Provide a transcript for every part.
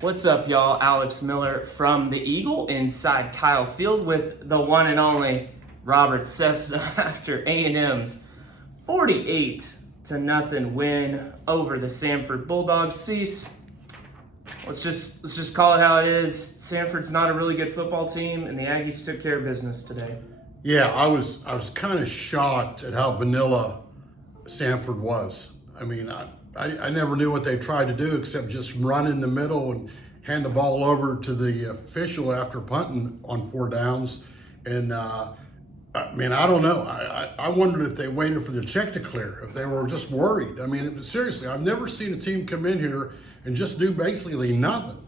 What's up, y'all? Alex Miller from the Eagle inside Kyle Field with the one and only Robert Cessna after A&M's 48-0 win over the Samford Bulldogs. Cease, let's just call it how it is. Samford's not a really good football team, and the Aggies took care of business today. Yeah, I was kind of shocked at how vanilla Samford was. I mean, I never knew what they tried to do except just run in the middle and hand the ball over to the official after punting on 4 downs. And I don't know. I wondered if they waited for the check to clear, if they were just worried. I mean, seriously, I've never seen a team come in here and just do basically nothing.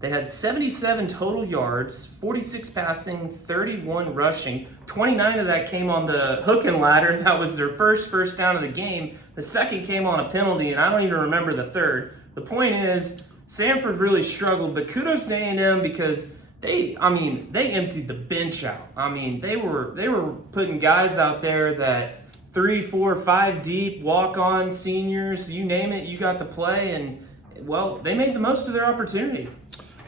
They had 77 total yards, 46 passing, 31 rushing. 29 of that came on the hook and ladder. That was their first down of the game. The second came on a penalty, and I don't even remember the third. The point is, Samford really struggled, but kudos to A&M because they emptied the bench out. I mean, they were putting guys out there that 3, 4, 5 deep, walk-on seniors, you name it, you got to play, and well, they made the most of their opportunity.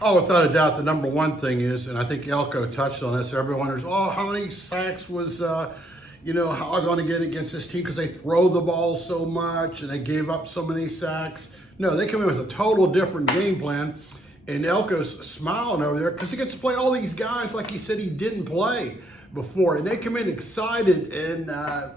Oh, without a doubt, the number one thing is, and I think Elko touched on this, everyone wonders, how many sacks was, how are going to get against this team because they throw the ball so much and they gave up so many sacks. No, they come in with a total different game plan, and Elko's smiling over there because he gets to play all these guys like he said he didn't play before, and they come in excited, and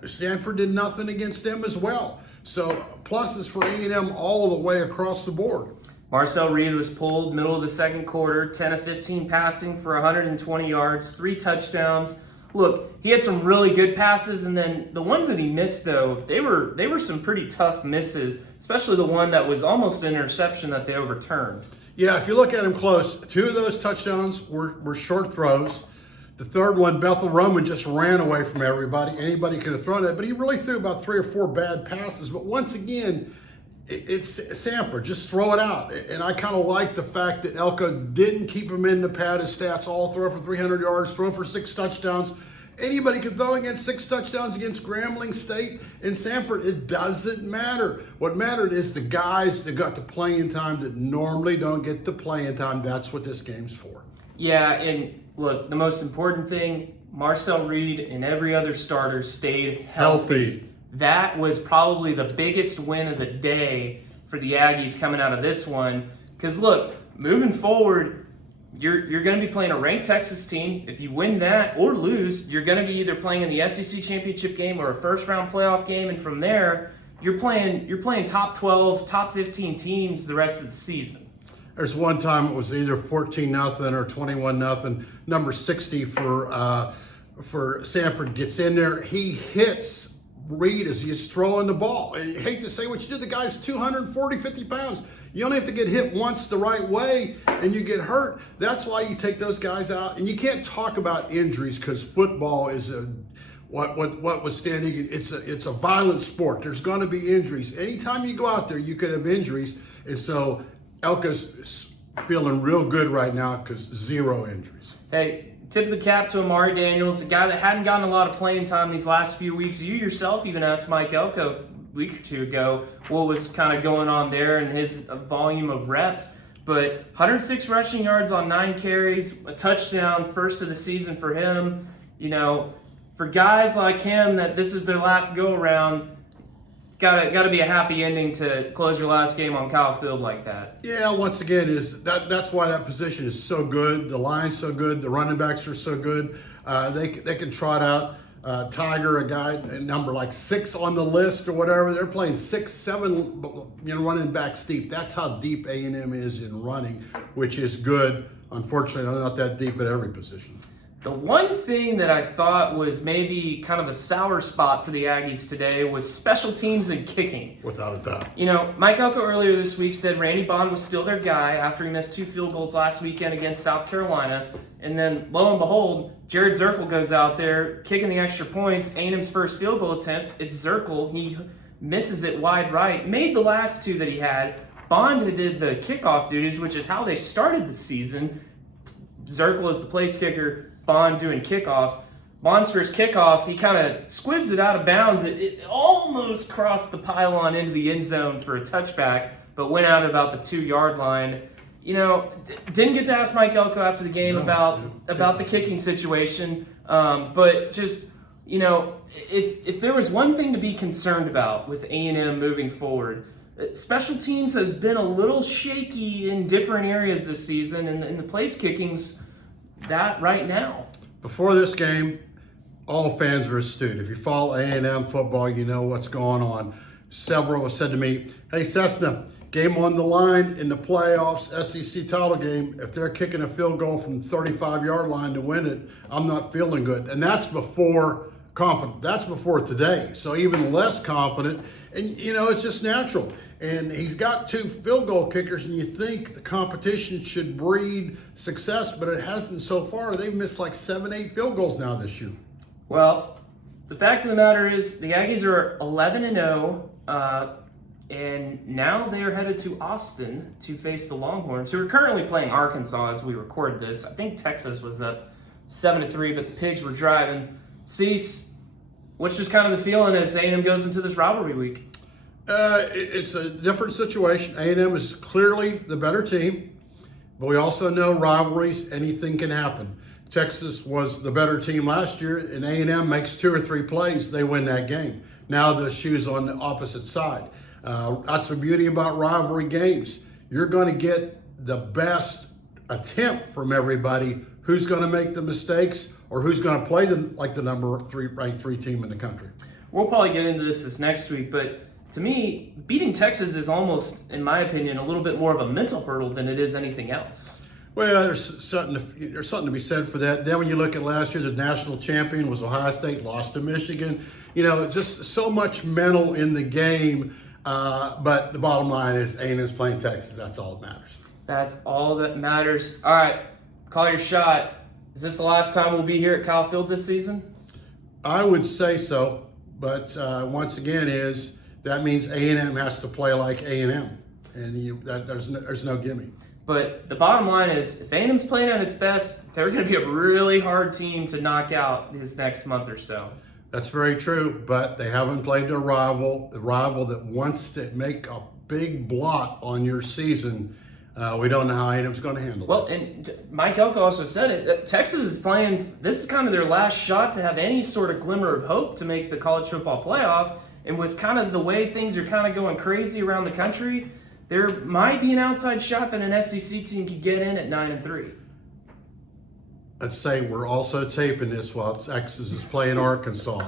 Samford did nothing against them as well. So pluses for A&M all the way across the board. Marcel Reed was pulled middle of the second quarter, 10 of 15 passing for 120 yards, 3 touchdowns. Look, he had some really good passes, and then the ones that he missed, though, they were some pretty tough misses, especially the one that was almost an interception that they overturned. Yeah, if you look at him close, 2 of those touchdowns were short throws. The third one, Bethel Roman just ran away from everybody. Anybody could have thrown it, but he really threw about 3 or 4 bad passes. But once again, it's Samford, just throw it out. And I kind of like the fact that Elko didn't keep him in the padded stats, all throw for 300 yards, throw for 6 touchdowns. Anybody could throw against 6 touchdowns against Grambling State and Samford. It doesn't matter. What mattered is the guys that got the playing time that normally don't get the playing time. That's what this game's for. Yeah, and look, the most important thing, Marcel Reed and every other starter stayed healthy. That was probably the biggest win of the day for the Aggies coming out of this one. Because look, moving forward, you're going to be playing a ranked Texas team. If you win that or lose, you're going to be either playing in the SEC championship game or a first-round playoff game, and from there, you're playing top 12, top 15 teams the rest of the season. There's one time it was either 14-0 or 21-0. Number 60 for Samford gets in there. He hits Reed as he's throwing the ball. And you hate to say what you did. The guy's 240, 50 pounds. You only have to get hit once the right way and you get hurt. That's why you take those guys out. And you can't talk about injuries because football is what was standing. It's a violent sport. There's going to be injuries. Anytime you go out there, you could have injuries. And so Elko's feeling real good right now because 0 injuries. Hey, tip of the cap to Amari Daniels, a guy that hadn't gotten a lot of playing time these last few weeks. You yourself even asked Mike Elko a week or 2 ago what was kind of going on there and his volume of reps. But 106 rushing yards on 9 carries, a touchdown, first of the season for him. You know, for guys like him that this is their last go-around, Gotta be a happy ending to close your last game on Kyle Field like that. Yeah, once again, that's why that position is so good. The line's so good. The running backs are so good. They can trot out Tiger, a guy number like 6 on the list or whatever. They're playing 6, 7, running back deep. That's how deep A&M is in running, which is good. Unfortunately, they're not that deep at every position. The one thing that I thought was maybe kind of a sour spot for the Aggies today was special teams and kicking. Without a doubt. You know, Mike Elko earlier this week said Randy Bond was still their guy after he missed 2 field goals last weekend against South Carolina. And then, lo and behold, Jared Zirkle goes out there kicking the extra points. A&M's first field goal attempt, it's Zirkle. He misses it wide right. Made the last 2 that he had. Bond who did the kickoff duties, which is how they started the season. Zirkle is the place kicker. Bond doing kickoffs. Bond's first kickoff, he kind of squibs it out of bounds. It almost crossed the pylon into the end zone for a touchback, but went out about the 2-yard line. didn't get to ask Mike Elko after the game about the kicking situation, but just, if there was one thing to be concerned about with A&M moving forward, special teams has been a little shaky in different areas this season, and the place kicking's that right now. Before this game, all fans are astute. If you follow A&M football, you know what's going on. Several have said to me, hey, Cessna, game on the line in the playoffs, SEC title game, if they're kicking a field goal from 35-yard line to win it, I'm not feeling good. And that's before confident. That's before today. So even less confident. And, it's just natural. And he's got 2 field goal kickers, and you think the competition should breed success, but it hasn't so far. They've missed like 7, 8 field goals now this year. Well, the fact of the matter is the Aggies are 11-0, and now they are headed to Austin to face the Longhorns, who are currently playing Arkansas as we record this. I think Texas was up 7-3, but the Pigs were driving. Cease, what's just kind of the feeling as A&M goes into this rivalry week? It's a different situation. A&M is clearly the better team, but we also know rivalries, anything can happen. Texas was the better team last year, and A&M makes 2 or 3 plays, they win that game. Now the shoe's on the opposite side. That's the beauty about rivalry games. You're going to get the best attempt from everybody. Who's going to make the mistakes, or who's going to play them like the number 3 ranked 3 team in the country? We'll probably get into this next week, but to me, beating Texas is almost, in my opinion, a little bit more of a mental hurdle than it is anything else. Well, there's something to be said for that. Then when you look at last year, the national champion was Ohio State, lost to Michigan. Just so much mental in the game. But the bottom line is A&M's playing Texas. That's all that matters. That's all that matters. All right, call your shot. Is this the last time we'll be here at Kyle Field this season? I would say so, but once again, that means A&M has to play like A&M, and there's no gimme. But the bottom line is, if A&M's playing at its best, they're going to be a really hard team to knock out this next month or so. That's very true, but they haven't played their rival, the rival that wants to make a big blot on your season. We don't know how A&M's going to handle it. Well, and Mike Elko also said it. Texas is playing, this is kind of their last shot to have any sort of glimmer of hope to make the college football playoff. And with kind of the way things are kind of going crazy around the country, there might be an outside shot that an SEC team could get in at 9-3. I'd say we're also taping this while Texas is playing Arkansas.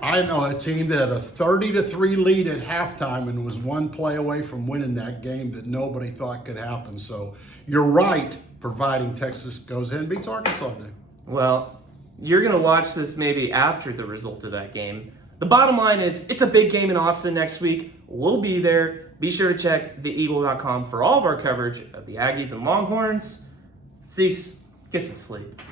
I know a team that had a 30-3 lead at halftime and was 1 play away from winning that game that nobody thought could happen. So you're right, providing Texas goes in and beats Arkansas today. Well, you're going to watch this maybe after the result of that game. The bottom line is, it's a big game in Austin next week. We'll be there. Be sure to check theeagle.com for all of our coverage of the Aggies and Longhorns. Cease, get some sleep.